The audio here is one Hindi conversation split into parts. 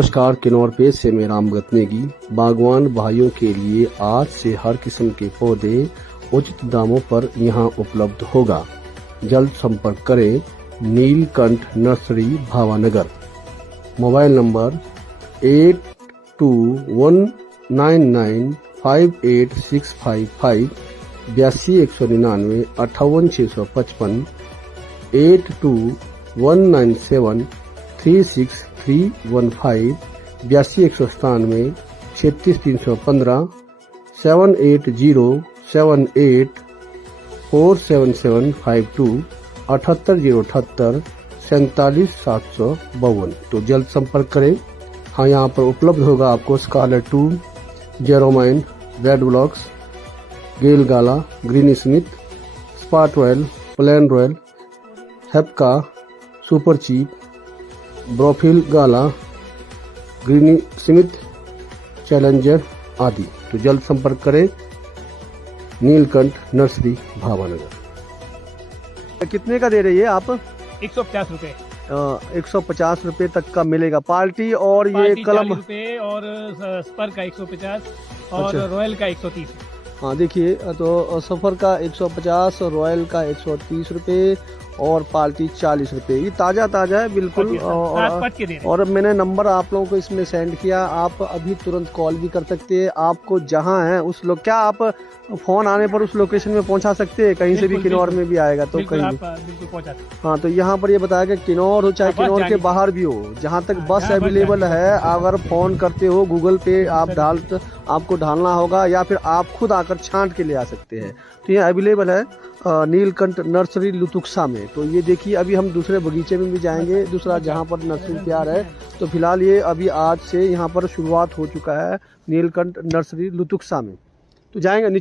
नमस्कार, किन्नौर पेज से मैं रामगत नेगी। बागवान भाइयों के लिए आज से हर किस्म के पौधे उचित दामों पर यहां उपलब्ध होगा। जल्द संपर्क करें Neelkanth nursery Bhavanagar. Mobile number 8219958655 82 199 58 655 82197 36315 82 197 36 315 78078 47752 78 078 47 752। तो जल्द संपर्क करें। हाँ, यहाँ पर उपलब्ध होगा आपको Scarlet 2, Jeromine, Red Velox, Gale Gala, Granny Smith, स्पाट रॉयल, प्लेन रॉयल, हेप्का, सुपर चीप, ब्रोफिल गाला, ग्रीनी स्मिथ, चैलेंजर आदि। तो जल्द संपर्क करें नीलकंठ नर्सरी भावानगर। कितने का दे रही है आप? 150 रुपए। 150 रुपए तक का मिलेगा पार्टी। और ये कलम रुपए और स्पर का 150 और अच्छा। रॉयल का 130। हाँ देखिए, तो सफर का 150, रॉयल का 130 रुपए और पार्टी 40 रुपए। ये ताजा है बिल्कुल। और मैंने नंबर आप लोगों को इसमें सेंड किया, आप अभी तुरंत कॉल भी कर सकते हैं। आपको जहां है उस लोग क्या आप फोन आने पर उस लोकेशन में पहुंचा सकते हैं? कहीं से भी किन्नौर में भी आएगा तो कहीं भी पहुंचा। हाँ, तो यहाँ पर ये बताया कि किन्नौर हो चाहे किन्नौर के बाहर भी हो, जहाँ तक बस अवेलेबल है, अगर फोन करते हो गूगल पे आपको ढालना होगा या फिर आप खुद आकर छांट के ले आ सकते हैं। तो ये अवेलेबल है नीलकंठ नर्सरी लुतुक्सा में। तो ये देखिए, अभी हम दूसरे बगीचे में भी जाएंगे, दूसरा जहाँ पर नर्सरी तैयार है। तो फिलहाल ये अभी आज से यहाँ पर शुरुआत हो चुका है नीलकंठ नर्सरी लुतुक्सा में। तो जाएंगे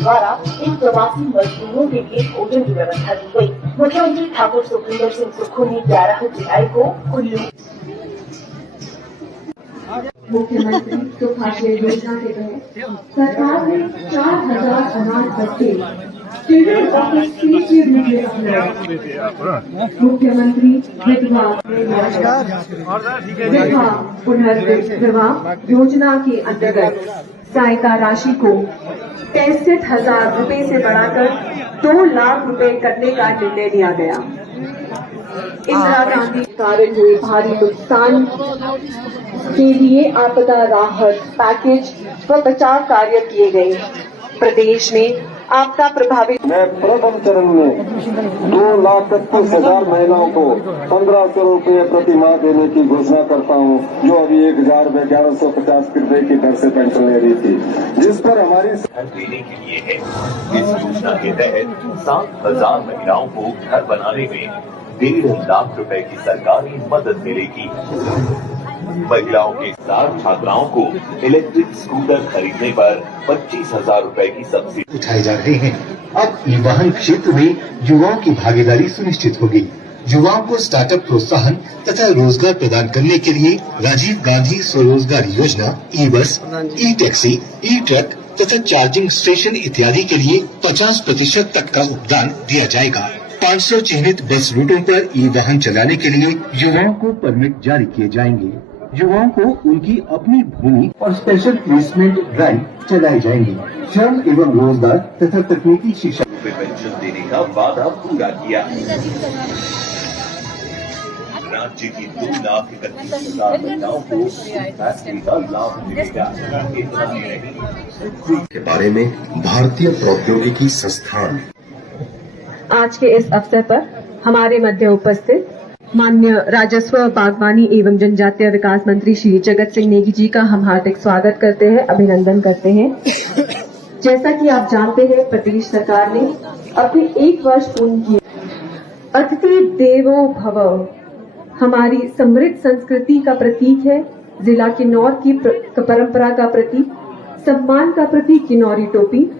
द्वारा इन प्रवासी मजदूरों के लिए भोजन की व्यवस्था की गई। मुख्यमंत्री ठाकुर सुखविंदर सिंह सुक्खू ने 11 जुलाई को कुल्लू मुख्यमंत्री सुखाश्रय योजना के तहत सरकार ने 4000 अनाथ बच्चे स्टेट ऑफिस के लिए मुख्यमंत्री विधवा पुनर्विवाह योजना के अंतर्गत सहायता राशि को 63,000 रुपए से बढ़ाकर 2 लाख रुपए करने का निर्णय लिया गया। इंदिरा गांधी कारण हुए भारी नुकसान के लिए आपदा राहत पैकेज व बचाव कार्य किए गए। प्रदेश में आपदा प्रभावित मैं प्रथम चरण में 2,31,000 महिलाओं को 1,500 रुपये प्रति माह देने की घोषणा करता हूं, जो अभी 1,000 में 1,150 रुपये की दर से पेंशन ले रही थी, जिस पर हमारी देने के लिए है। इस योजना के तहत 7,000 महिलाओं को घर बनाने में 1.5 लाख रुपए की सरकारी मदद मिलेगी। महिलाओं के साथ छात्राओं को इलेक्ट्रिक स्कूटर खरीदने पर 25,000 रुपए की सब्सिडी उठाए जा रहे हैं। अब परिवहन क्षेत्र में युवाओं की भागीदारी सुनिश्चित होगी। युवाओं को स्टार्टअप प्रोत्साहन तथा रोजगार प्रदान करने के लिए राजीव गांधी स्वरोजगार योजना, ई बस, ई टैक्सी, ई ट्रक तथा चार्जिंग स्टेशन इत्यादि के लिए 50% तक का उपदान दिया जाएगा। 500 चिन्हित बस रूटों पर ई वाहन चलाने के लिए युवाओं को परमिट जारी किए जाएंगे। युवाओं को उनकी अपनी भूमि और स्पेशल प्लेसमेंट ड्राइव चलाए जाएंगे। श्रम एवं रोजगार तथा तकनीकी शिक्षा पेंशन देने का वादा पूरा किया। राज्य की 2,31,000 महिलाओं को फैसले का लाभ मिलेगा। के बारे में भारतीय प्रौद्योगिकी संस्थान आज के इस अवसर पर हमारे मध्य उपस्थित माननीय राजस्व, बागवानी एवं जनजातीय विकास मंत्री श्री जगत सिंह नेगी जी का हम हार्दिक स्वागत करते हैं, अभिनंदन करते हैं। जैसा कि आप जानते हैं, प्रदेश सरकार ने अपने 1 वर्ष पूर्ण किए। अतिथि देवो भव हमारी समृद्ध संस्कृति का प्रतीक है। जिला किन्नौर की परंपरा का प्रतीक, सम्मान का प्रतीक किन्नौरी टोपी।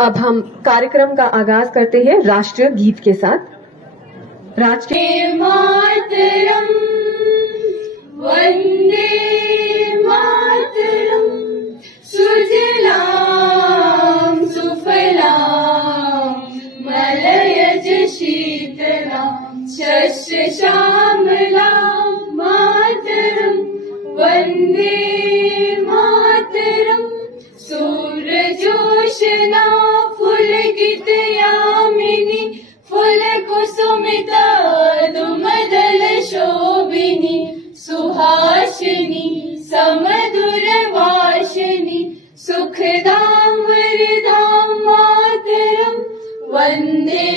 अब हम कार्यक्रम का आगाज करते हैं राष्ट्रीय गीत के साथ। राष्ट्रीय मातरम वंदे मातरम सुजलाम सुफलाम मलयज शीतलाम शस्य श्यामलाम मातरम वंदे मातरम सूरजोषणा फुलकित यामिनी फुल कुसुमिता दुमदल शोभिनी सुहासिनी समधुर वासिनी सुखदाम वरदाम मातरम वंदे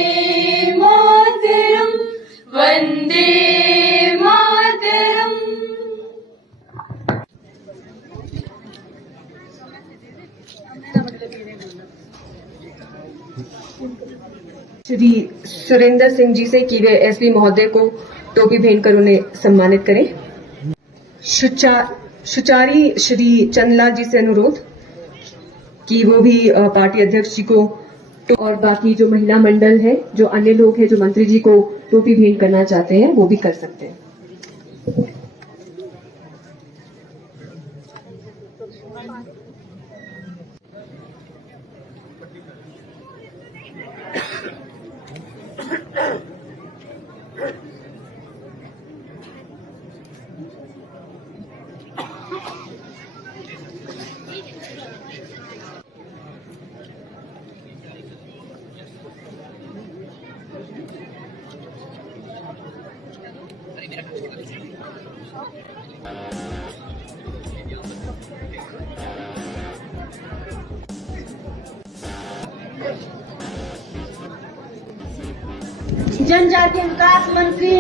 मातरम वंदे मातरम। श्री सुरेंद्र सिंह जी से कि वे एसपी महोदय को टोपी भेंट कर उन्हें सम्मानित करें। सुचारी श्री चंदलाल जी से अनुरोध कि वो भी पार्टी अध्यक्ष जी को और बाकी जो महिला मंडल है, जो अन्य लोग हैं जो मंत्री जी को टोपी भेंट करना चाहते हैं, वो भी कर सकते हैं। जनजातीय विकास मंत्री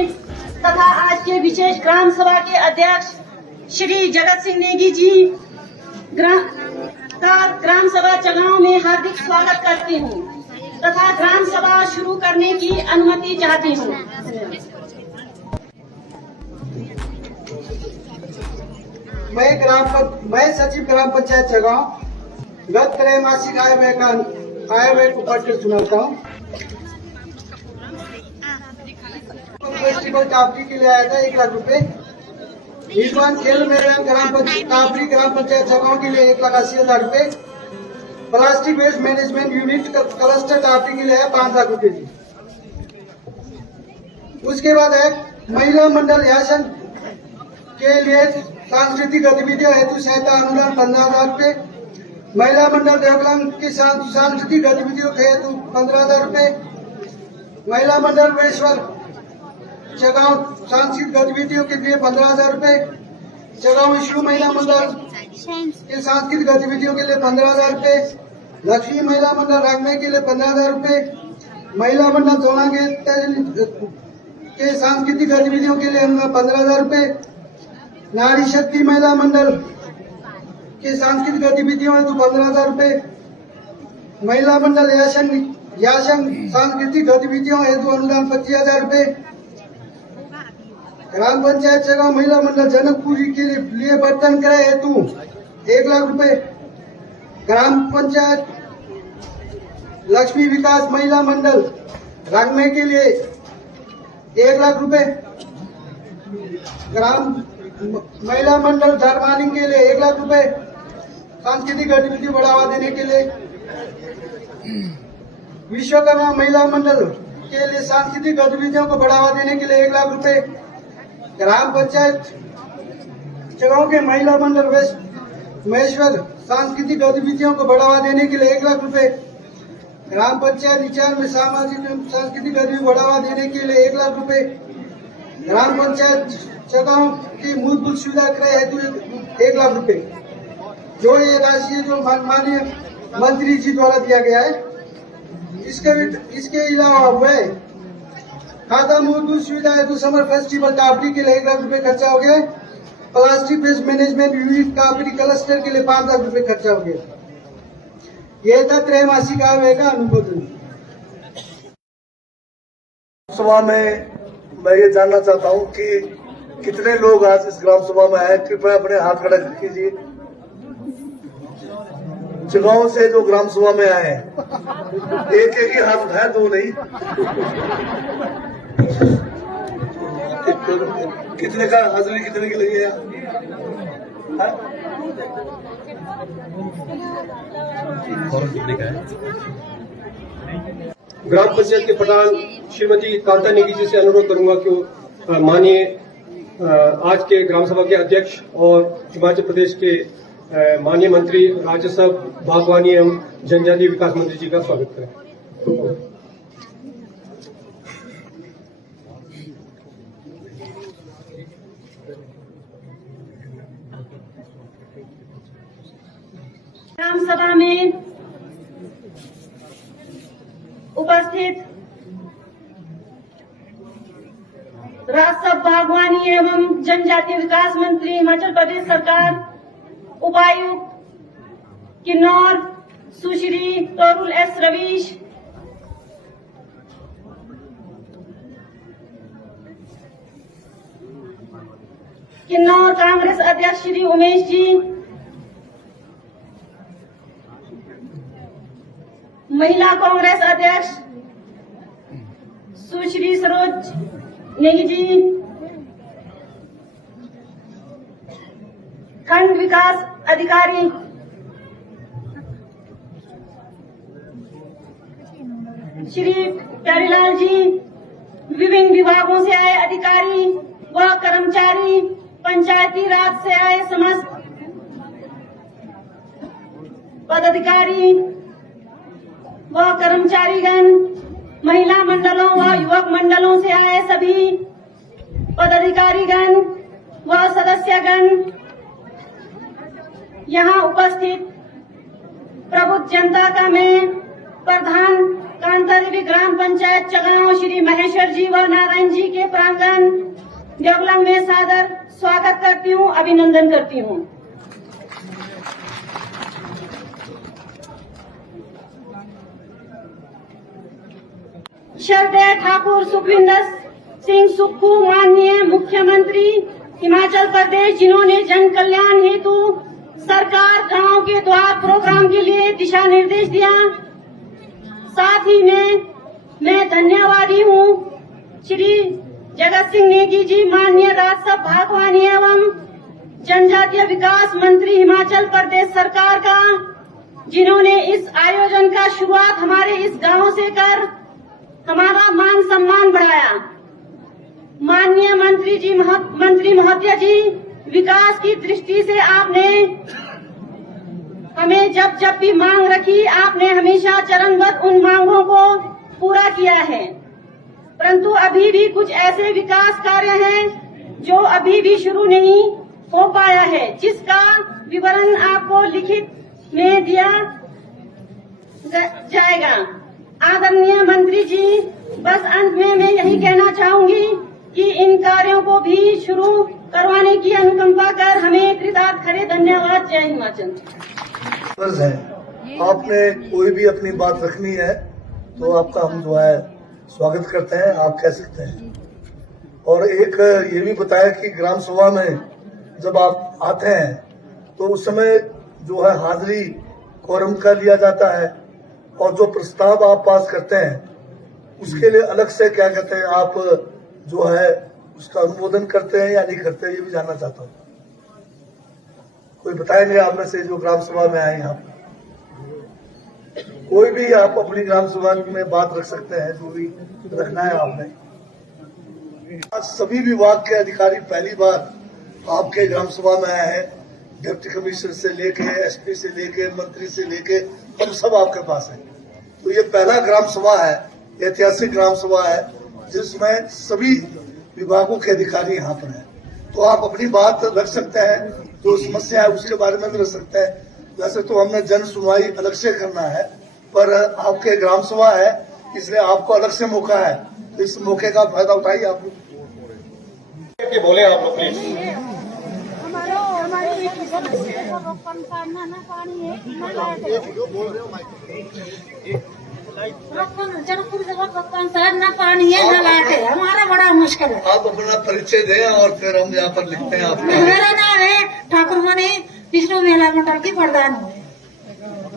तथा आज के विशेष ग्राम सभा के अध्यक्ष श्री जगत सिंह नेगी जी का ग्राम सभा चगांव में हार्दिक स्वागत करती हूँ तथा ग्राम सभा शुरू करने की अनुमति चाहती हूँ। मैं सचिव ग्राम पंचायत चगांव गत त्रैमासिक आय व्यय को पढ़कर सुनाता हूँ। फेस्टिवल टापरी के लिए आया था 1 लाख रुपए। नीलवान खेल मैदान टापरी ग्राम पंचायत जगाओं के लिए 1,80,000 रुपए। Plastic waste management unit cluster Tapri के लिए है 5 लाख रुपए जी। उसके बाद है महिला मंडल यासन के लिए सांस्कृतिक गतिविधियों हेतु सहायता अनुदान 15,000 रुपए। महिला मंडल देवगलंग की सांस्कृतिक गतिविधियों के हेतु 15,000 रुपए। महिला मंडल वेश्वर जगांव सांस्कृतिक गतिविधियों के लिए 15,000 रुपए। जगांव विष्णु महिला मंडल के सांस्कृतिक गतिविधियों के लिए 15,000 रुपए। लक्ष्मी महिला मंडल रागमे के लिए 15,000 रुपए। महिला मंडल सोनागे के सांस्कृतिक गतिविधियों के लिए 15,000 रुपए। नारी शक्ति महिला मंडल के सांस्कृतिक गतिविधियों हेतु 15,000 रुपए। महिला मंडल यासन सांस्कृतिक गतिविधियों हेतु अनुदान 25,000 रुपए। ग्राम पंचायत जगह महिला मंडल जनकपुरी के लिए बर्तन क्रय हेतु 1 लाख रुपए। ग्राम पंचायत लक्ष्मी विकास महिला मंडल रागमे के लिए 1 लाख रुपए। ग्राम महिला मंडल धर्मानी के लिए 1 लाख रुपए। सांस्कृतिक गतिविधि बढ़ावा देने के लिए विश्वकर्मा महिला मंडल के लिए सांस्कृतिक गतिविधियों को बढ़ावा देने के लिए 1 लाख रुपए। ग्राम पंचायत जगहों के महिला मंडल महेश्वर सांस्कृतिक गतिविधियों को बढ़ावा देने के लिए 1 लाख रुपए। ग्राम पंचायत निचार में सामाजिक सांस्कृतिक गतिविधि बढ़ावा देने के लिए 1 लाख रुपए। ग्राम पंचायत जगहों की मूलभूत सुविधा क्रय हेतु 1 लाख रुपए। जो ये राशि जो माननीय मंत्री जी द्वारा दिया गया है, इसके अलावा हुए खाता मूलभूत सुविधा हेतु समर फेस्टिवल टापरी के लिए 1 लाख रुपए खर्चा हो गया। प्लास्टिक वेस्ट मैनेजमेंट यूनिट टापरी क्लस्टर के लिए 5 लाख रुपए खर्चा हो गया। यह था त्रैमासिक आय का अनुमोदन। सभा में मैं ये जानना चाहता हूँ कि कितने लोग आज इस ग्राम सभा में आए, कृपया अपने हाथ खड़ा कीजिए। जगांव से जो ग्राम सभा में आए हैं, एक ही हाथ उठाए, 2 नहीं। कितने का हाजिरी कितने की लगी है? ग्राम पंचायत के प्रधान श्रीमती कांता नेगी जी से अनुरोध करूंगा कि माननीय आज के ग्राम सभा के अध्यक्ष और हिमाचल प्रदेश के माननीय मंत्री राजस्व बागवानी एवं जनजातीय विकास मंत्री जी का स्वागत करें। ग्राम सभा में उपस्थित राजस्व बागवानी एवं जनजातीय विकास मंत्री हिमाचल प्रदेश सरकार, उपायुक्त किन्नौर सुश्री तोरुल एस रवीश, किन्नौर कांग्रेस अध्यक्ष श्री उमेश जी, महिला कांग्रेस अध्यक्ष सुश्री सरोज नेगी जी, खंड विकास अधिकारी श्री प्यारीलाल जी, विभिन्न विभागों से आए अधिकारी व कर्मचारी, पंचायती राज से आए समस्त पदाधिकारी व कर्मचारीगण, महिला मंडलों व युवक मंडलों से आए सभी पदाधिकारीगण व सदस्यगण, यहाँ उपस्थित प्रबुद्ध जनता का मैं प्रधान कांता देवी ग्राम पंचायत चगांव श्री महेश्वर जी व नारायण जी के प्रांगण देवगलंग में सादर स्वागत करती हूँ, अभिनंदन करती हूँ। श्रद्धेय ठाकुर सुखविंदर सिंह सुक्खू, माननीय मुख्यमंत्री हिमाचल प्रदेश, जिन्होंने जन कल्याण हेतु सरकार गांव के द्वार प्रोग्राम के लिए दिशा निर्देश दिया। साथ ही मैं धन्यवादी हूँ श्री जगत सिंह नेगी जी, माननीय राज्यसभा बागवानी एवं जनजातीय विकास मंत्री हिमाचल प्रदेश सरकार का, जिन्होंने इस आयोजन का शुरुआत हमारे इस गांव से कर हमारा मान सम्मान बढ़ाया। माननीय मंत्री महोदय जी, विकास की दृष्टि से आपने हमें जब जब भी मांग रखी, आपने हमेशा चरणबद्ध उन मांगों को पूरा किया है। परंतु अभी भी कुछ ऐसे विकास कार्य हैं जो अभी भी शुरू नहीं हो पाया है, जिसका विवरण आपको लिखित में दिया जाएगा। आदरणीय मंत्री जी, बस अंत में मैं यही कहना चाहूंगी कि इन कार्यों को भी शुरू करवाने की अनुकंपा कर हमें कृतार्थ करे। धन्यवाद। जय हिमाचल। फर्ज है, आपने कोई भी अपनी बात रखनी है तो आपका हम जो है स्वागत करते हैं, आप कह सकते हैं। और एक ये भी बताया कि ग्राम सभा में जब आप आते हैं तो उस समय जो है हाजिरी कोरम का लिया जाता है, और जो प्रस्ताव आप पास करते हैं उसके लिए अलग से क्या कहते हैं, आप जो है उसका अनुमोदन करते हैं या नहीं करते, ये भी जानना चाहता हूँ। कोई बताएंगे आप में से जो ग्राम सभा में आए यहाँ पर? कोई भी आप अपनी ग्राम सभा में बात रख सकते हैं, जो भी रखना है आपने। आज सभी विभाग के अधिकारी पहली बार आपके ग्राम सभा में आए हैं। डिप्टी कमिश्नर से लेके एसपी से लेके मंत्री से लेके हम सब आपके पास हैं। तो ये पहला ग्राम सभा है, ऐतिहासिक ग्राम सभा है, जिसमें सभी विभागों के अधिकारी यहाँ पर हैं। तो आप अपनी बात रख सकते हैं, जो समस्या है उसके बारे में भी रख सकते हैं। वैसे तो हमने जन सुनवाई अलग से करना है, पर आपके ग्राम सभा है इसलिए आपको अलग से मौका है, तो इस मौके का फायदा उठाइए आप लोग। बोले आप लोग प्लीज। न पानी है न लाइट है, हमारा बड़ा मुश्किल है। आप अपना परिचय दें और फिर हम यहाँ पर लिखते हैं आपका। मेरा नाम है ठाकुर मणि, विष्णु मेला मंडल की प्रधान हूँ।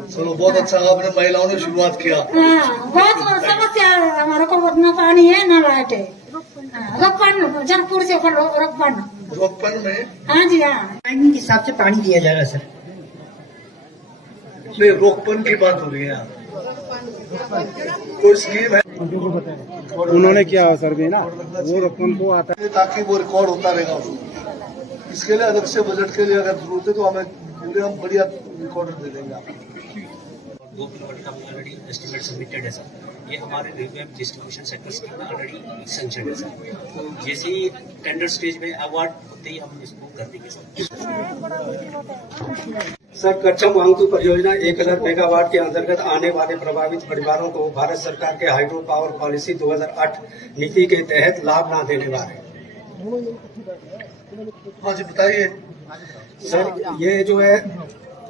चलो बहुत अच्छा, आपने महिलाओं ने शुरुआत किया। हाँ, बहुत समस्या है हमारे को, न पानी है न लाइट है। रोकपन जनकपुर से रोकपन में। हाँ जी हाँ, टाइमिंग के हिसाब से पानी दिया जा रहा है सर। नहीं, रोकपन की बात हो रही है यहाँ। कोई स्कीम है उन्होंने किया सर्वे ना, वो रोकपन को आता है ताकि वो रिकॉर्ड होता रहेगा। इसके लिए अलग से बजट के लिए अगर जरूरत है तो हमें हम बढ़िया रिकॉर्ड दे देंगे आपको। 2 किलोवाट का ऑलरेडी एस्टिमेट सबमिटेड है सर। ये हमारे रिव्यूएम डिस्ट्रीब्यूशन सेक्टर स्कीम में ऑलरेडी सैंक्शन है सर। तो जैसे ही टेंडर स्टेज में अवार्ड होते ही हम इसको कर देंगे सर, कच्चम वांगतू परियोजना 1000 मेगावाट के अंतर्गत आने वाले प्रभावित परिवारों को भारत सरकार के हाइड्रो पावर पॉलिसी 2008 नीति के तहत लाभ न देने वाले। हाँ जी बताइए सर। ये जो है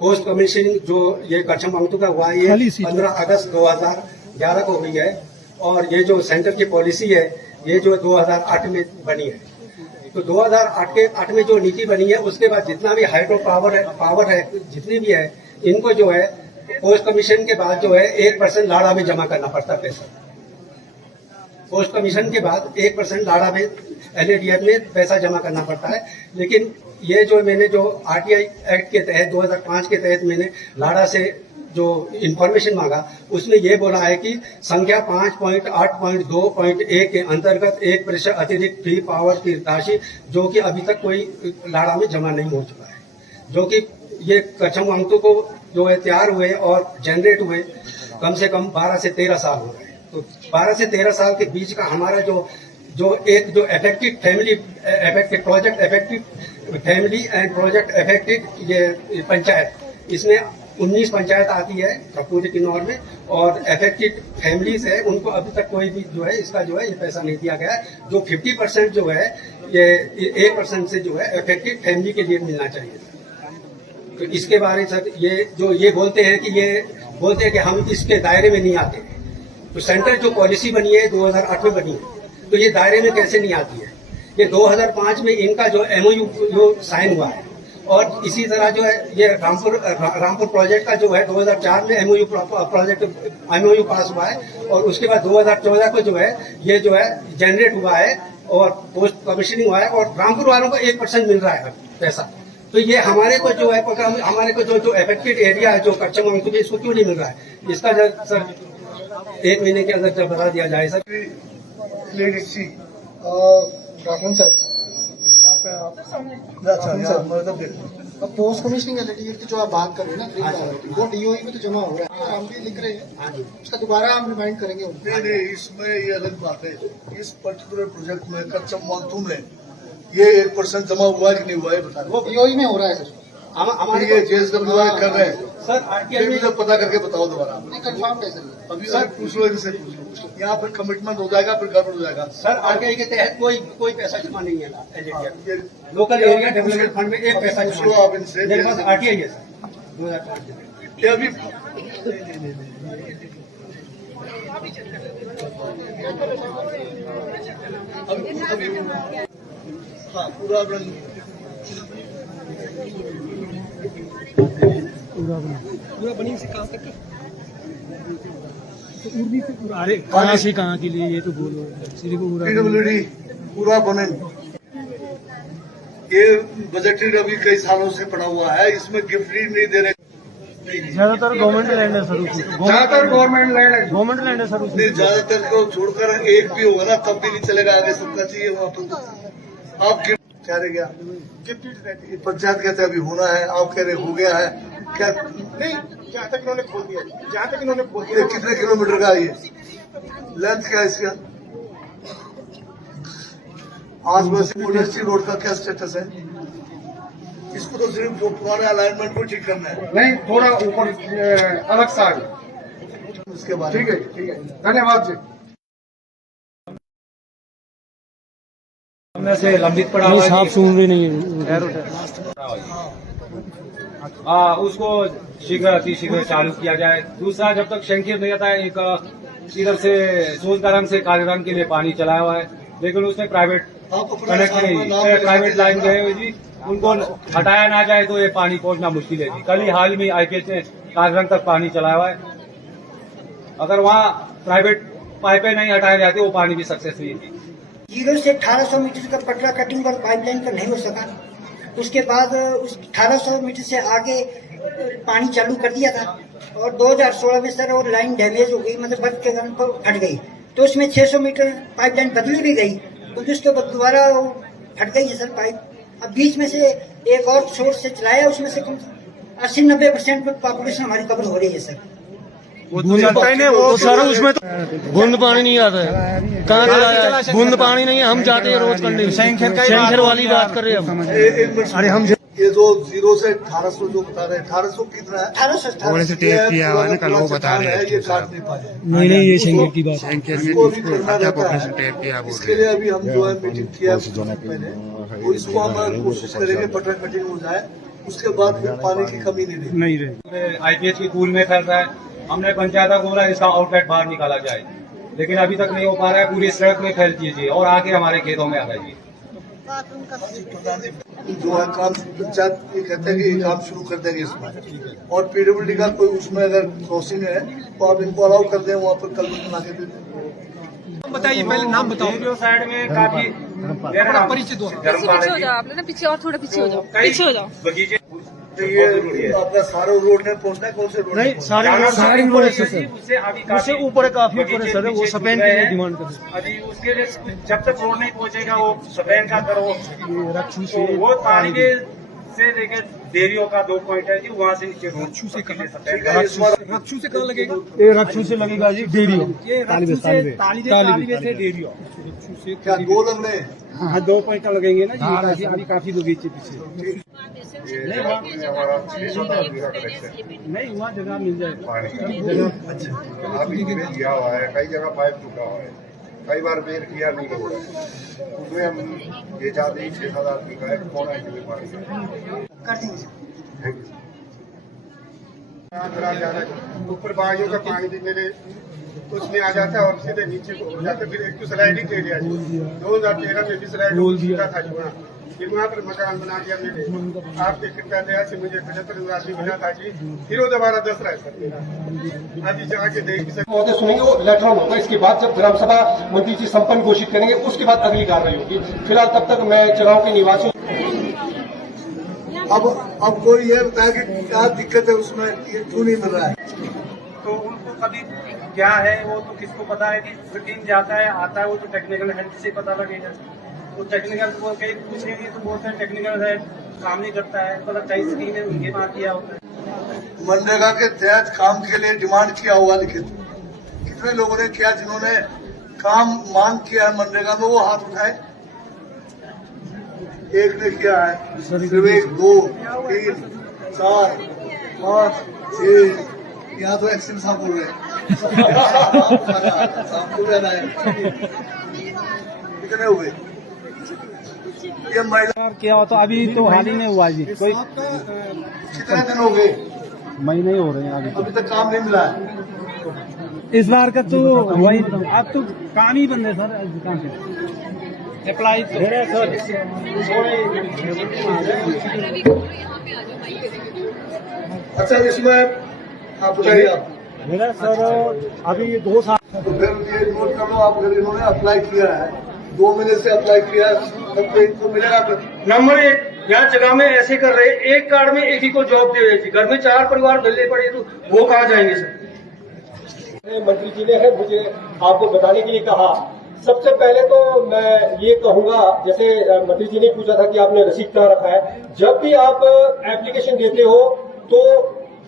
पोस्ट कमीशनिंग जो ये कच्चम वांगतू का हुआ, ये 15 अगस्त 2011 को हुई है, और ये जो सेंटर की पॉलिसी है ये जो 2008 में बनी है। तो 2008 में जो नीति बनी है उसके बाद जितना भी हाइड्रो पावर है जितनी भी है, इनको जो है पोस्ट कमीशन के बाद जो है 1% लाड़ा में जमा करना पड़ता है पैसा। पोस्ट कमीशन के बाद 1% लाड़ा में एनएडीएफ में पैसा जमा करना पड़ता है। लेकिन ये जो मैंने जो आरटीआई एक्ट के तहत 2005 के तहत मैंने लाड़ा से जो इंफॉर्मेशन मांगा, उसमें ये बोला है कि संख्या 5.8.2.1 के अंतर्गत 1% अतिरिक्त फ्री पावर की राशि जो कि अभी तक कोई लाड़ा में जमा नहीं हो चुका है, जो कि ये कच्चम वांगतू को जो है तैयार हुए और जनरेट हुए कम से कम 12 से 13 साल हो गए। तो 12 से 13 साल के बीच का हमारा जो effective family and project affected ये पंचायत, इसमें 19 पंचायत आती है कपूरी किन्नौर में, और इफेक्टेड फैमिलीज है उनको अभी तक कोई भी जो है इसका जो है ये पैसा नहीं दिया गया है। जो 50% जो है ये 1% से जो है इफेक्टेड फैमिली के लिए मिलना चाहिए। तो इसके बारे में सर ये बोलते हैं कि हम इसके दायरे में नहीं आते। तो सेंटर जो पॉलिसी बनी है 2008 में बनी है, तो ये दायरे में कैसे नहीं आती है? ये 2005 में इनका जो MOU साइन हुआ है, और इसी तरह जो है ये रामपुर प्रोजेक्ट का जो है 2004 में MOU पास हुआ है, और उसके बाद 2014 को जो है ये जो है जनरेट हुआ है और पोस्ट कमीशनिंग हुआ है और रामपुर वालों को 1% मिल रहा है पैसा। तो ये हमारे को जो है हमारे को जो एफेक्टेड एरिया है जो कच्चे मांग इसको क्यों नहीं मिल रहा है? इसका सर 1 महीने के अंदर जब बता दिया जाए सर। सर अब पोस्ट कमीशनिंग एलिजिबिलिटी की जो आप बात कर रहे हैं ना, वो डीओई में तो जमा हो रहा है, हम भी लिख रहे हैं, उसका दोबारा हम रिमाइंड करेंगे। नहीं, इसमें ये अलग बात है। इस पर्टिकुलर प्रोजेक्ट में कच्चम वास्तु में ये 1% जमा हुआ है कि नहीं हुआ है बता वो डीओई में हो रहा है सर। हमारे ये JSW कर रहे हैं सर। फिर मुझे पता करके बताओ दोबारा। कंफर्म है सर। अभी सर पूछ लो इनसे, यहाँ फिर कमिटमेंट हो जाएगा, फिर गड़बड़ हो जाएगा। सर आरटीआई के तहत कोई पैसा जमा नहीं है। लोकल एरिया डेवलपमेंट फंड में 1 पैसा पूछ लो आप इनसे। मेरे पास आरटीआई है सर 2005 ये अभी हाँ पूरा पूरा बनी से कहाँ तक उर्दी से पूरा। अरे कहाँ से कहाँ के लिए ये तो बोलो सिर्फ PWD पूरा बने। ये बजटेड अभी कई सालों से पड़ा हुआ है, इसमें गिफ्ट नहीं दे रहे। ज्यादातर गवर्नमेंट लैंड है सर, ज्यादातर गवर्नमेंट लैंड है, गवर्नमेंट लैंड है सर। नहीं ज्यादातर को छोड़कर एक भी होगा ना तब भी नहीं चलेगा, आगे सबका चाहिए वहाँ पर। आप गिफ्ट क्या रह गया? पंचायत कहते अभी होना है, आप कह रहे हो गया है क्या? नहीं, जहाँ तक इन्होंने खोल दिया, कितने किलोमीटर का ये लेंथ क्या है इसका? आसपास इंडस्ट्री रोड का क्या स्टेटस है? इसको तो सिर्फ जो पुराने अलाइनमेंट को ठीक करना है। नहीं थोड़ा ऊपर अलग साइड उसके बाद ठीक है धन्यवाद जी। से लंबित पड़ा हुआ है, सुन रहे नहीं। उसको शीघ्र अतिशीघ्र चालू किया जाए। दूसरा, जब तक शंखित नहीं आता है, एक इधर से सोजगारम से कार्यक्रम के लिए पानी चलाया हुआ है, लेकिन उसमें प्राइवेट कनेक्ट नहीं, प्राइवेट लाइन गए हुए जी, उनको हटाया ना जाए तो ये पानी पहुंचना मुश्किल है जी। कल ही हाल में IPH ने कार्यक्रम तक पानी चलाया हुआ है, अगर वहाँ प्राइवेट पाइपें नहीं हटाए जाते वो पानी भी सक्सेस हुई थी। 0 से 1800 मीटर का पटरा कटिंग और पाइपलाइन का नहीं हो सका। उसके बाद उस 1800 मीटर से आगे पानी चालू कर दिया था और 2016 में सर वो लाइन डैमेज हो गई, मतलब बर्फ के कारण फट गई, तो उसमें 600 मीटर पाइपलाइन बदली भी गई, तो उसके बाद दोबारा वो फट गई है सर पाइप। अब बीच में से एक और सोर्स से चलाया, उसमें से 80-90% पॉपुलेशन हमारी कवर हो रही है सर। वो चलता ही नहीं, वो सारा उसमें तो बूंद पानी नहीं आता है। कहाँ चलाया? बूंद पानी नहीं है। हम जाते हैं रोज करने, शंकर वाली बात कर रहे हैं हम। अरे हम ये जो 0 से 1800 जो बता रहे हैं, 1800 कितना है? 1800 से टेप किया हुआ है, कल वो बता रहे हैं। ये काट नहीं पाए। नहीं ये शंकर की बात है। इसको भी करना रहता है। इसके लिए अभी हम जो है मीटिंग किया पहले, तो इसको हम कोशिश करेंगे पटरा कटिंग हो जाए, उसके बाद फिर पानी की कमी नहीं रहे। IPH की कूल में फैल रहा है, हमने पंचायत को बोला इसका आउटलेट बाहर निकाला जाए, लेकिन अभी तक नहीं हो पा रहा है। पूरी सड़क में फैल दीजिए और आके हमारे खेतों में आ जाइए। जो है काम पंचायत ये कहते हैं कि ये काम शुरू कर देंगे इसमें, और PWD का कोई उसमें अगर क्रॉसिंग है तो आप इनको अलाउ कर दें, वहाँ पर कल बना के दे दें। बताइए, पहले नाम बताओ। साइड में काफी परिचित हो, पीछे हो जाओ आप लोग ना, पीछे और थोड़ा पीछे हो जाओ, पीछे हो जाओ। बगीचे तो ये आपका सारा रोड ने पहुंचना है, कौन से रोड? नहीं सारे रोड है सर, उससे ऊपर काफी ऊपर है सर। वो सफेद के लिए डिमांड कर रहे हैं अभी। उसके लिए जब तक रोड नहीं पहुंचेगा वो सफेद का करो, तो वो तारीखे से लेकर देरियों का 2 पॉइंट है जी, वहाँ से नीचे रक्षू से कहाँ लगेगा? ये रक्षू से लगेगा जी डेरियो, तालिबे से डेरियो। क्या 2 लगने? हाँ 2 पॉइंट लगेंगे ना जी, अभी काफी बगीचे पीछे। नहीं वहाँ जगह मिल जाएगा। अभी दिया हुआ है, कई जगह पाइप टूटा हुआ है, कई बार बेर किया नहीं हो रहा है, उसमें हम ये चाहते हैं 6-7 आदमी का है, कौन है कि पानी ऊपर बाजू का पानी भी मेरे उसमें आ जाता है और सीधे नीचे को हो जाता है। फिर एक तो स्लाइडिंग एरिया 2013 में भी स्लाइडिंग था, ये वहाँ पर मकान बना दिया मैंने, आपके कृपया दया से मुझे 75 आदमी बना था जी, फिर वो दोबारा 10 रहा है सर मेरा। आज जगह के देख सकते महोदय सुनेंगे, वो लेटर होगा। इसके बाद जब ग्राम सभा मंत्री जी संपन्न घोषित करेंगे उसके बाद अगली कार्रवाई होगी। फिलहाल तब तक मैं चुनाव के निवासियों अब कोई ये बताया कि क्या दिक्कत है उसमें, ये क्यों नहीं मिल रहा है? तो उनको कभी क्या है वो तो किसको पता है कि स्कीम जाता है आता है, वो तो टेक्निकल हेल्प से पता लगेगा। वो टेक्निकल वो कहीं पूछेंगे तो बोलते हैं टेक्निकल है काम नहीं करता है, मतलब कई स्कीम है उनके वहाँ किया होता है। मनरेगा के तहत काम के लिए डिमांड किया हुआ लिखित कितने लोगों ने किया? जिन्होंने काम मांग किया है मनरेगा में वो हाथ उठाए। एक ने किया है, सिर्फ 1, 2, 3, 4, 5, 6। यहाँ तो एक्शन साहब बोल रहे हैं साहब बोल रहे हैं। कितने हुए? ये महिला क्या होता अभी तो हाल ही में हुआ जी, कोई कितने दिन हो गए? महीने ही हो रहे हैं अभी तक काम नहीं मिला है। इस बार का तो वही अब तो काम ही बंद है सर। काम से अप्लाई सर अच्छा, इसमें आप बताइए आप मेरा सर अभी 2 साल। तो फिर ये नोट कर लो आप, अगर इन्होंने अप्लाई किया है 2 महीने से अप्लाई किया है तो इनको मिलेगा। नंबर 1 यहाँ जगह में ऐसे कर रहे, एक कार्ड में एक ही को जॉब दे रहे थी, घर में 4 परिवार मिलने पड़े तो वो कहाँ जाएंगे सर? मंत्री जी ने है मुझे आपको बताने के लिए कहा। सबसे पहले तो मैं ये कहूंगा, जैसे मंत्री जी ने पूछा था कि आपने रसीद कहाँ रखा है, जब भी आप एप्लीकेशन देते हो तो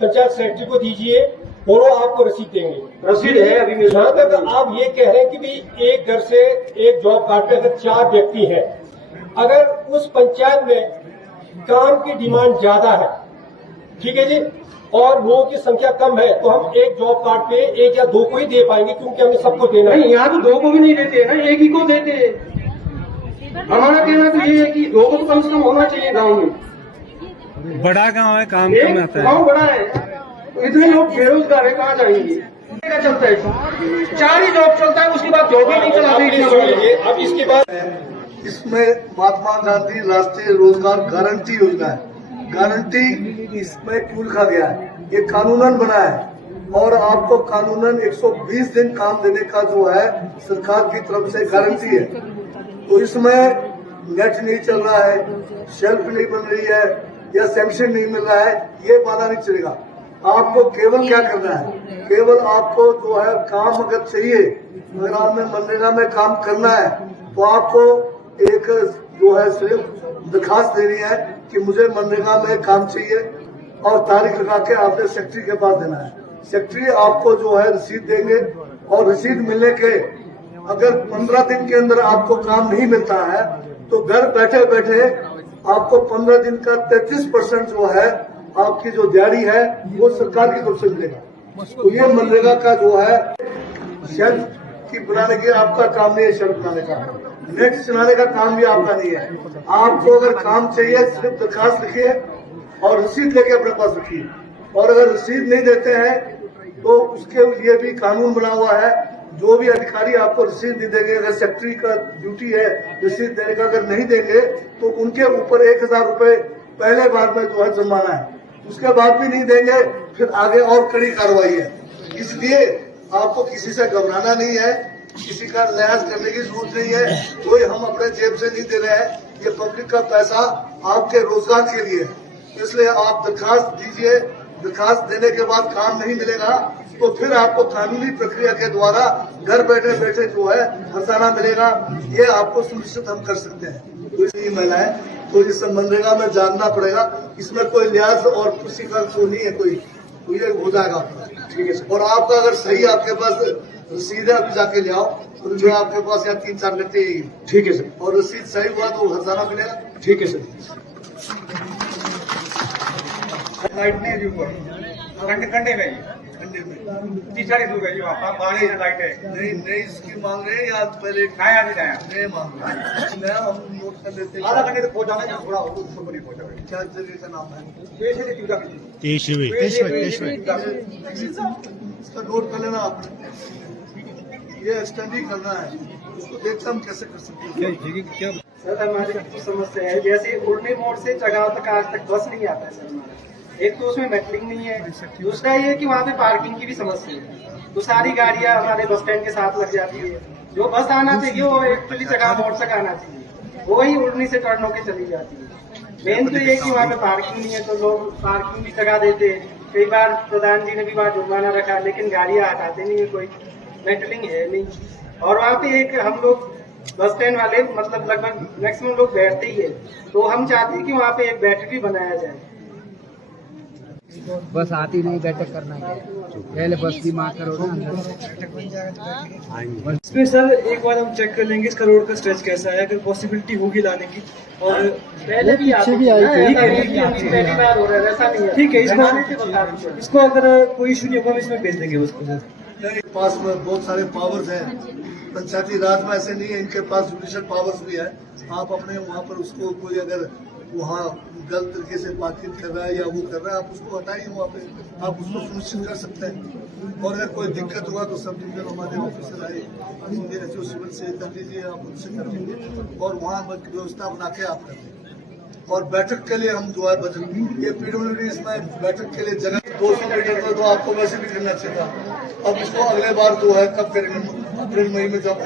पंचायत सेक्रेटरी को दीजिए और वो आपको रसीद देंगे। रसीद है अभी। जहाँ तक आप ये कह रहे हैं कि भाई एक घर से एक जॉब कार्ड पे अगर 4 व्यक्ति है, अगर उस पंचायत में काम की डिमांड ज्यादा है, ठीक है जी, और लोगों की संख्या कम है, तो हम एक जॉब कार्ड पे 1 या 2 को ही दे पाएंगे, क्योंकि हमें सबको देना है। यहाँ तो 2 को भी नहीं देते ना, 1 ही को देते। हमारा कहना तो ये है कि 2 को तो कम से कम होना चाहिए गाँव में। बड़ा गांव है, काम कम आता है। गाँव बड़ा है तो इतने लोग बेरोजगार है, कहाँ जाएंगे? क्या चलता है? 4 ही जॉब चलता है, उसके बाद जॉब ही नहीं चला। अब इसके बाद इसमें महात्मा गांधी राष्ट्रीय रोजगार गारंटी योजना है। गारंटी इसमें क्यों लिखा गया है? ये कानूनन बना है और आपको कानूनन 120 दिन काम देने का जो है सरकार की तरफ से गारंटी है। तो इसमें नेट नहीं चल रहा है, शेल्फ नहीं बन रही है या सैंक्शन नहीं मिल रहा है, ये माना नहीं चलेगा। आपको केवल क्या करना है? केवल आपको जो है काम अगर चाहिए, अगर आपने मनरेगा में काम करना है तो आपको एक जो है सिर्फ दरखास्त देनी है कि मुझे मनरेगा में काम चाहिए और तारीख लगा के आपने सेक्रेटरी के पास देना है। सेक्रेटरी आपको जो है रसीद देंगे और रसीद मिलने के अगर 15 दिन के अंदर आपको काम नहीं मिलता है तो घर बैठे बैठे आपको 15 दिन का 33% जो है आपकी जो दिहाड़ी है वो सरकार की तरफ से मिलेगा। तो ये मनरेगा का जो है शेल्फ की बनाने के आपका काम नहीं है, शेल्फ बनाने का, नेट चलाने का काम भी आपका नहीं है। आपको अगर काम चाहिए सिर्फ दरखास्त लिखिए और रसीद लेके अपने पास रखिए, और अगर रसीद नहीं देते हैं तो उसके लिए भी कानून बना हुआ है। जो भी अधिकारी आपको रसीद नहीं देंगे, अगर सेक्रेटरी का ड्यूटी है रसीद देने का, अगर नहीं देंगे तो उनके ऊपर 1000 रुपए पहले बार में जो है जुर्माना है, उसके बाद भी नहीं देंगे फिर आगे और कड़ी कार्रवाई है। इसलिए आपको किसी से घबराना नहीं है, किसी का लिहाज करने की जरूरत नहीं है। कोई हम अपने जेब से नहीं दे रहे हैं, ये पब्लिक का पैसा आपके रोजगार के लिए, इसलिए आप दरखास्त दीजिए। दरखास्त देने के बाद काम नहीं मिलेगा तो फिर आपको कानूनी प्रक्रिया के द्वारा घर बैठे बैठे जो है हर्जाना मिलेगा। ये आपको सुनिश्चित हम कर सकते हैं। तो इसलिए महिलाएं तो इस मनरेगा में जानना पड़ेगा, इसमें कोई लिहाज और किसी का तो नहीं है कोई, तो ये हो जाएगा। ठीक है सर। और आपका अगर सही आपके पास रसीद है अभी जाके ले आओ, तो जो आपके पास या 3-4 लेते ही। ठीक है सर। और रसीद सही हुआ तो हर्जाना मिलेगा। ठीक है सर। लाइट नहीं है ऊपर, कंडे में 30-40 हो गई वहाँ पानी लाइट है। नई स्कीम मांग रहे हैं या पहले नया नहीं नया नए मांग रहे हैं? नया हम नोट कर लेते हैं। आधा घंटे तो पहुँचाना है, थोड़ा हो तो उसको नहीं पहुँचा। क्या जगह का नाम है? इसका नोट कर लेना आपने, ये एक्सटेंड ही करना है, उसको देखते हम कैसे कर सकते हैं। सर हमारी कुछ समस्या है, जैसे उड़ने मोड़ से जगह तक आज तक बस नहीं आता है सर हमारा। एक तो उसमें मेटलिंग नहीं है, दूसरा ये है कि वहाँ पे पार्किंग की भी समस्या है। तो सारी गाड़ियाँ हमारे बस स्टैंड के साथ लग जाती है। जो बस आना चाहिए वो एक्चुअली जगह मोड़ तक आना चाहिए, वो ही उड़ने से टर्न होकर चली जाती है। मेन तो ये कि वहाँ पे पार्किंग नहीं है, तो लोग पार्किंग भी जगह देते हैं। कई बार प्रधान जी ने भी वहाँ जुर्माना रखा, लेकिन गाड़ियाँ हटाते नहीं है, कोई मेटलिंग है नहीं। और वहाँ पे एक हम लोग बस स्टैंड वाले मतलब लगभग मैक्सिमम लोग बैठते ही है, तो हम चाहते हैं कि वहाँ पे एक बैठक भी बनाया जाए। बस आती नहीं, बैठक करना है, पहले बस की मांग करो ना। इसमें सर एक बार हम चेक कर लेंगे इस करोड़ का स्ट्रेच कैसा है, अगर पॉसिबिलिटी होगी लाने की। और पहले भी पहली बार हो रहा है, वैसा नहीं है। ठीक है, इसको अगर कोई इशू नहीं होगा हम इसमें भेज देंगे उसको। सर पास में बहुत सारे पावर्स हैं, पंचायती राज में ऐसे नहीं है, इनके पास जुडिशियल पावर्स भी है। आप अपने वहाँ पर उसको कोई अगर वहाँ गलत तरीके से बातचीत कर रहा है या वो कर रहा है, आप उसको हटाइए वहाँ पे, आप उसको सुनिश्चित कर सकते हैं। और अगर कोई दिक्कत हुआ तो सब डिवीजन हमारे ऑफिसर आए, जो सिविल से कर लीजिए, आप उनसे कर लीजिए और वहाँ व्यवस्था बना के आप कर लीजिए। और बैठक के लिए हम जो है बजट ये पीडब्ल्यूडी इसमें बैठक के लिए जगह 200 मीटर तो आपको वैसे भी करना चाहिए था। अब इसको अगले बार जो है कब करेंगे, अप्रैल मई में जब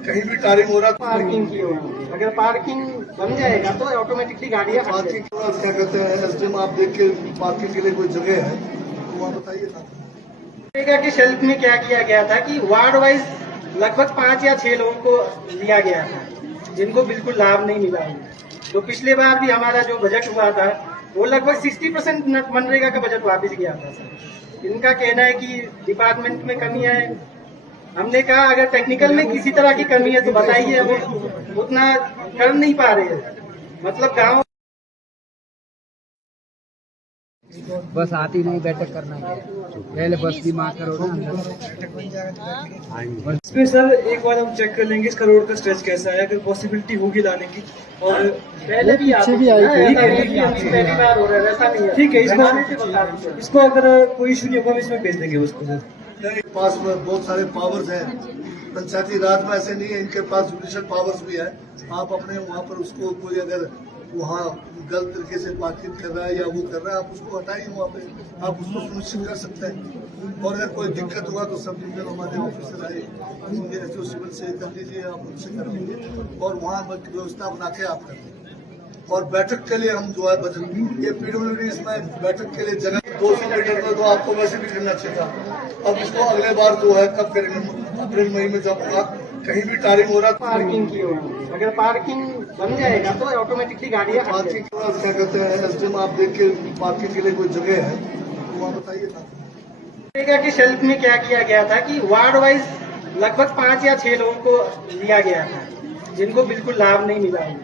कहीं भी टारिंग हो रहा है पार्किंग की होगी, अगर पार्किंग बन जाएगा तो ऑटोमेटिकली गाड़ियाँ पार्किंग क्या कहते हैं एसडीएम आप देख के पार्किंग के लिए कोई जगह है तो वहाँ बताइए ना। के शेल्फ में क्या किया गया था कि वार्ड वाइज लगभग 5 या 6 लोगों को दिया गया था जिनको बिल्कुल लाभ नहीं मिला है। तो पिछले बार भी हमारा जो बजट हुआ था वो लगभग 60% मनरेगा का बजट वापस गया था सर। इनका कहना है कि डिपार्टमेंट में कमी है। हमने कहा अगर टेक्निकल में किसी तरह की कमी है तो बताइए, हम उतना कर नहीं पा रहे हैं। मतलब गाँव बस आती नहीं, बैठक करना है, पहले बस की मांग करो ना। इसमें सर एक बार हम चेक कर लेंगे इस करोड़ का स्ट्रेच कैसा है, अगर पॉसिबिलिटी होगी लाने की। और पहले भी पहली बार हो रहा है, वैसा नहीं है। ठीक है, इसको अगर कोई इशू नहीं होगा हम इसमें भेज देंगे उसको। सर पास में बहुत सारे पावर्स हैं, पंचायती राज में ऐसे नहीं है, इनके पास जुडिशियल पावर्स भी है। आप अपने वहाँ पर उसको कोई अगर वहाँ गलत तरीके से बातचीत कर रहा है या वो कर रहा है, आप उसको हटाइए वहाँ पे, आप उसको सुनिश्चित कर सकते हैं। और अगर कोई दिक्कत हुआ तो सब डिवीजन हमारे ऑफिसर आए, जो सिविल से कर लीजिए, आप उनसे कर लीजिए और वहाँ व्यवस्था बना के आप कर लीजिए। और बैठक के लिए हम जो है बजट ये पीडब्ल्यूडी इसमें बैठक के लिए जगह 200 मीटर तो आपको वैसे भी करना चाहिए था। अब इसको अगले बार जो है कब करेंगे, अप्रैल मई में जब कहीं भी टारिंग हो रहा है पार्किंग की होगी, अगर पार्किंग बन जाएगा तो ऑटोमेटिकली गाड़ियाँ पार्किंग क्या कहते हैं एसडीएम आप देख के पार्किंग के लिए कोई जगह है तो वहाँ बताइए ना। के शेल्फ में क्या किया गया था कि वार्ड वाइज लगभग 5 या 6 लोगों को दिया गया था जिनको बिल्कुल लाभ नहीं मिला है।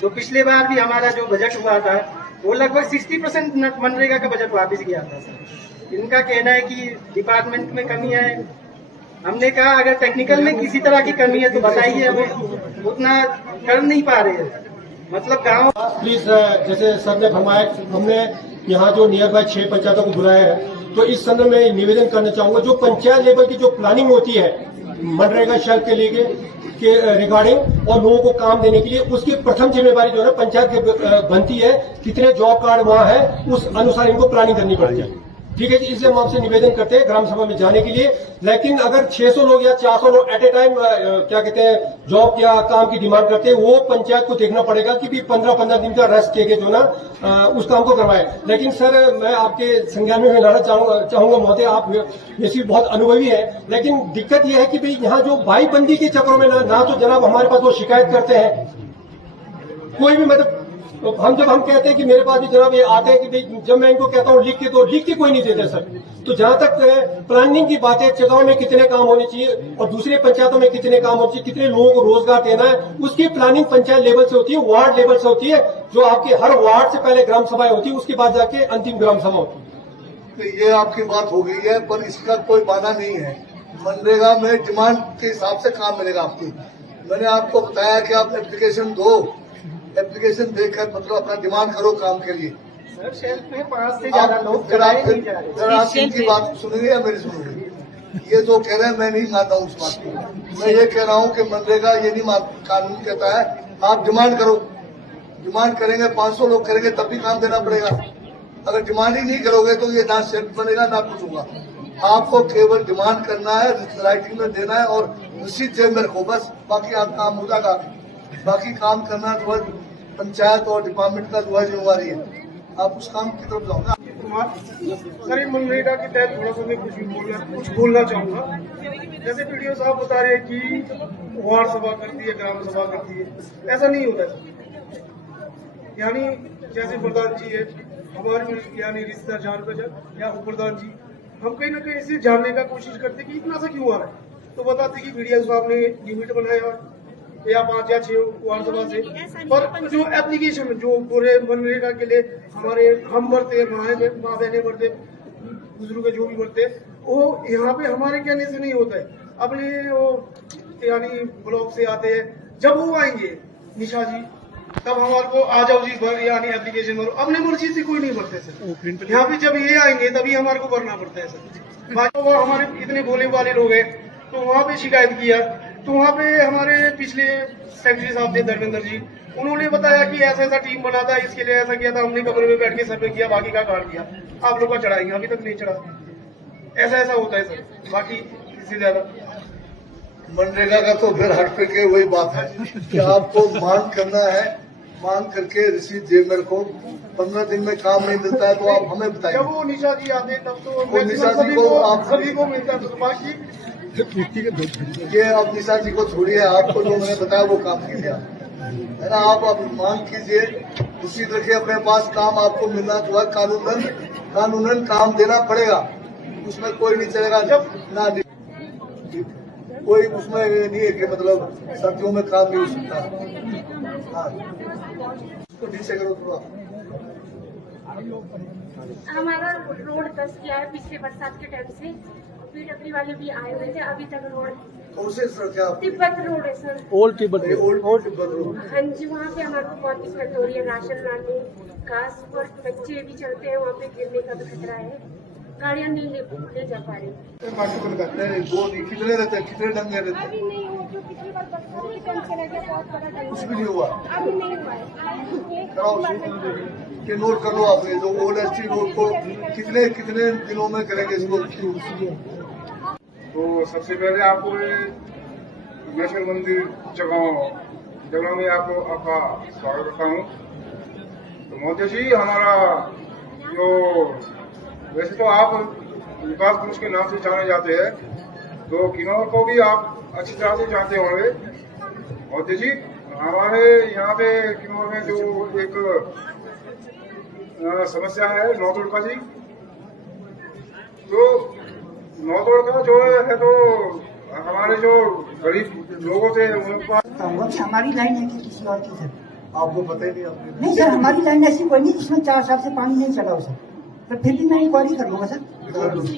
तो पिछले बार भी हमारा जो बजट हुआ था वो लगभग 60% मनरेगा का बजट वापस गया था सर। इनका कहना है कि डिपार्टमेंट में कमी है। हमने कहा अगर टेक्निकल में किसी तरह की कमी है तो बताइए, हम उतना कर नहीं पा रहे हैं। मतलब गाँव प्लीज जैसे सर ने फरमाया, हमने यहाँ जो नियर बाय 6 पंचायतों को बुलाया है, तो इस संदर्भ में निवेदन करना चाहूंगा जो पंचायत लेवल की जो प्लानिंग होती है मनरेगा शेल्फ के लिए के रिगार्डिंग और लोगों को काम देने के लिए, उसकी प्रथम जिम्मेवारी जो है पंचायत की बनती है। कितने जॉब कार्ड वहाँ है उस अनुसार इनको प्लानिंग करनी पड़ती है। ठीक है जी, इसलिए हम आपसे निवेदन करते हैं ग्राम सभा में जाने के लिए। लेकिन अगर 600 लोग या 400 लोग एट ए टाइम क्या कहते हैं जॉब या काम की डिमांड करते हैं, वो पंचायत को देखना पड़ेगा कि भी 15-15 दिन का रेस्ट के जो ना उस काम को करवाए। लेकिन सर मैं आपके संज्ञान में लाना चाहूंगा महोदय, आप वैसे बहुत अनुभवी है, लेकिन दिक्कत यह है कि भाई यहाँ जो भाईबंदी के चक्रों में ना तो जनाब हमारे पास वो शिकायत करते हैं कोई भी, मतलब तो हम कहते हैं कि मेरे पास भी जनाब ये आते हैं कि भाई जब मैं इनको कहता हूँ लिख के कोई नहीं देते सर। तो जहां तक प्लानिंग की बात है, जगहों में कितने काम होने चाहिए और दूसरे पंचायतों में कितने काम होने चाहिए, कितने लोगों को रोजगार देना है, उसकी प्लानिंग पंचायत लेवल से होती है, वार्ड लेवल से होती है। जो आपके हर वार्ड से पहले ग्राम सभाएं होती है, उसके बाद जाके अंतिम ग्राम सभा होती है। ये आपकी बात हो गई है, पर इसका कोई बाधा नहीं है। मनरेगा में डिमांड के हिसाब से काम मिलेगा आपको। मैंने आपको बताया कि आप एप्लीकेशन दो, एप्लीकेशन देकर मतलब अपना डिमांड करो काम के लिए। सर शेल्फ में 5 से ज्यादा लोग कराए नहीं जा रहे। आप इनकी बात सुनेंगे या मेरी सुनोगे? ये जो कह रहे हैं मैं नहीं मानता हूँ उस बात को। मैं ये कह रहा हूँ कि मनरेगा ये नहीं कानून कहता है आप डिमांड करो, डिमांड करेंगे 500 लोग करेंगे तब भी काम देना पड़ेगा। अगर डिमांड ही नहीं करोगे तो ये ना सेट बनेगा ना कुछ होगा। आपको केवल डिमांड करना है, राइटिंग में देना है और रसीद जेब में रखो, बस बाकी आप काम हो जाएगा। बाकी काम करना जो है पंचायत और डिपार्टमेंट का जो है जिम्मेवारी है, आप उस काम की तरफ जाओ। सर, इन मनरेगा के तहत थोड़ा सा मैं कुछ बोलना चाहूंगा। जैसे पीडीओ साहब बता रहे हैं कि वार्ड सभा करती है, ग्राम सभा करती है, ऐसा नहीं होता है। यानी जैसे प्रधान जी है हमारे, यानी रिश्तेदार जान पहचान या उप प्रधान जी, हम कहीं ना कहीं इसे जानने का कोशिश करते कि इतना सा क्यों आ रहा है, तो बताते कि पीडीओ साहब ने लिमिट बनाया या 5 या 6 वार्ड सभा से, पर जो एप्लीकेशन जो पूरे मनरेगा के लिए हमारे हम भरते हैं, माँ बहने भरते, बुजुर्ग जो भी भरते, वो यहाँ पे हमारे कहने से नहीं होता है। अपने वो यानी ब्लॉक से आते हैं, जब वो आएंगे निशा जी तब हमारे को आ जाओ जी भर, यानी एप्लीकेशन भरो, अपने मर्जी से कोई नहीं भरते सर। यहाँ पे जब ये आएंगे तभी हमारे को भरना पड़ता है सर। बाकी वो हमारे इतने भोले वाले लोग हैं, तो वहाँ पे शिकायत किया, तो वहाँ पे हमारे पिछले सेक्रेटरी साहब थे धर्मेंद्र जी, उन्होंने बताया कि ऐसा ऐसा टीम बना था, इसके लिए ऐसा किया था, हमने कमरे में बैठ के सर्वे किया, बाकी का काट दिया, आप लोग का चढ़ाएंगे, अभी तक नहीं चढ़ा। ऐसा ऐसा होता है सर, बाकी इससे ज्यादा मनरेगा का तो फिर हट के वही बात है कि आपको मांग करना है, मांग करके रसीद जेब में रखो। 15 दिन में काम नहीं मिलता है तो आप हमें बताइए। जब वो निशा जी आते तब तो निशा जी को आप सभी को मिलता है, तो बाकी ये अब निशा जी को छोड़िए, आपको जो मैंने बताया वो काम कीजिए, है ना। आप अब मांग कीजिए, रसीद रखिए अपने पास, काम आपको मिलना तो है, कानूनन काम देना पड़ेगा, उसमें कोई नहीं चलेगा। जब ना कोई उसमें नहीं है कि मतलब सर्दियों में काम नहीं हो सकता। हाँ, तो ठीक से करो थोड़ा। हमारा रोड 10 किया है पिछले बरसात के टाइम से, पीडब्ल्यू वाले भी आए हुए थे, अभी तक रोड तिब्बत रोड है सर, ओल्ड तिब्बत रोड। हाँ जी, वहाँ पे हमारे को बहुत दिक्कत हो रही है, राशन लाने, घास पर बच्चे भी चलते हैं, वहाँ पे गिरने का भी खतरा है, गाड़ियाँ नहीं ले जा पा रही। कितने रहते हैं, कितने डंगे रहते हैं? अभी नहीं हुआ, जो पिछली बार बरसात के टाइम से रह गया बहुत बड़ा डंगा, कुछ भी नहीं हुआ, अभी नहीं हुआ है। कराओ कि नोट कर लो आपने, जो ओल्ड एसटी रोड को कितने दिनों में करेंगे इसको। तो सबसे पहले आपको महेश्वर मंदिर जगह में आपको आपका स्वागत करता हूँ। तो मोदी जी, हमारा जो वैसे तो आप विकास पुरुष के नाम से जाने जाते हैं, तो किन्नौर को भी आप अच्छी तरह से जानते होंगे। मोदी जी, हमारे यहाँ पे किन्नौर में जो एक समस्या है नौतोड़ का जी, तो नौतोड़ का जो है तो हमारे जो गरीब लोगों से हमारी लाइन है कि किसी और की सर? आपको पता ही नहीं? नहीं सर, हमारी लाइन ऐसी कोई नहीं जिसमें 4 साल से पानी नहीं चला हो सर, तो फिर भी मैं इंक्वायरी कर लूंगा सर। हाँ जी,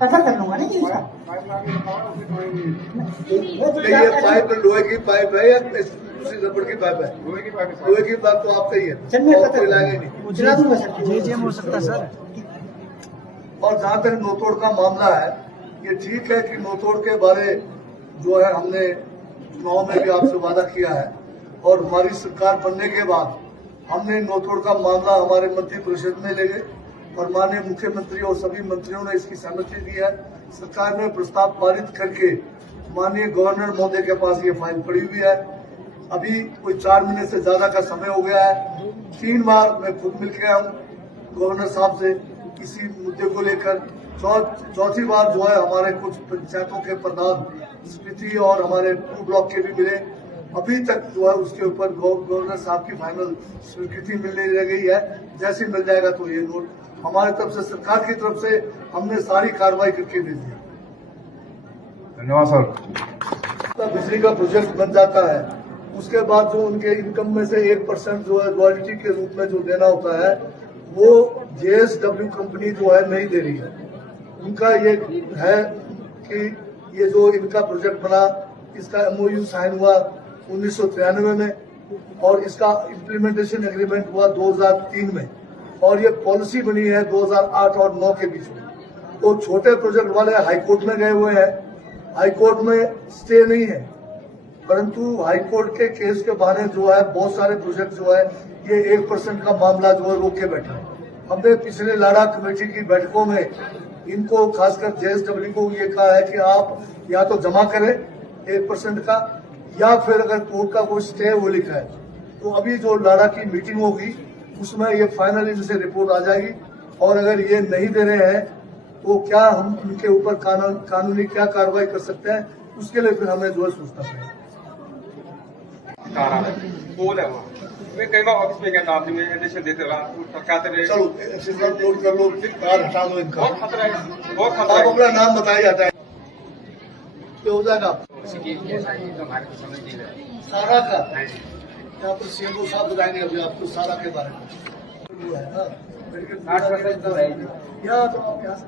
पता कर लूंगा ना जी इसका। पाइप लोहे की पाइप है या दूसरी रबड़ की पाइप है? लोहे की पाइप तो आपका ही है, सर मैं पता नहीं उजला दूंगा सर, जे हो सकता सर। और जहाँ तक नौतोड़ का मामला है, ये ठीक है कि नौतोड़ के बारे जो है हमने चुनाव में भी आपसे वादा किया है, और हमारी सरकार बनने के बाद हमने नौतोड़ का मामला हमारे मंत्री परिषद में ले गए और माननीय मुख्यमंत्री और सभी मंत्रियों ने इसकी सहमति दी है। सरकार ने प्रस्ताव पारित करके माननीय गवर्नर महोदय के पास ये फाइल पड़ी हुई है। अभी कोई 4 महीने से ज्यादा का समय हो गया है। 3 बार मैं खुद मिल के आया हूँ गवर्नर साहब से इसी मुद्दे को लेकर। चौथी बार जो है हमारे कुछ पंचायतों के प्रधान स्मृति और हमारे ब्लॉक के भी मिले। अभी तक जो है उसके ऊपर गवर्नर साहब की फाइनल स्वीकृति मिलने रह गई है। जैसे मिल जाएगा तो ये नोट हमारी तरफ से, सरकार की तरफ से हमने सारी कार्रवाई करके भेज दी। धन्यवाद सर। बिजली का प्रोजेक्ट बन जाता है, उसके बाद जो उनके इनकम में से 1% जो है रॉयल्टी के रूप में जो देना होता है वो JSW कंपनी जो है नहीं दे रही है। उनका ये है कि ये जो इनका प्रोजेक्ट बना, इसका MOU साइन हुआ 1993 में और इसका इम्प्लीमेंटेशन एग्रीमेंट हुआ 2003 में, और ये पॉलिसी बनी है 2008 और 9 के बीच में। तो छोटे प्रोजेक्ट वाले हाईकोर्ट में गए हुए हैं, हाईकोर्ट में स्टे नहीं है, परंतु हाईकोर्ट के केस के बहाने जो है बहुत सारे प्रोजेक्ट जो है ये 1% का मामला जो है रोक के बैठा है। हमने पिछले लाड़ा कमेटी की बैठकों में इनको खासकर JSW को ये कहा है कि आप या तो जमा करें 1% का, या फिर अगर कोर्ट का कोई स्टे वो लिखा है तो अभी जो लाड़ा की मीटिंग होगी उसमें ये फाइनल इनसे रिपोर्ट आ जाएगी। और अगर ये नहीं दे रहे हैं तो क्या हम उनके ऊपर कानूनी क्या कार्रवाई कर सकते हैं, उसके लिए फिर हमें जो है सोचना पड़ेगा। पोल है वहाँ, मैं कई बार ऑफिस में गया था, आपने में एडिशन देते रहा तो क्या तरह चलो एक्सीडेंट नोट कर लो, कार हटा दो इनका। बहुत खतरा है, बहुत खतरा आप है। अपना नाम बताया जाता है तो हो जाएगा सारा का। यहाँ पर CMO साहब बताएंगे अभी आपको सारा के बारे में। वो है ना 60% तो है यहाँ, तो आप यहाँ से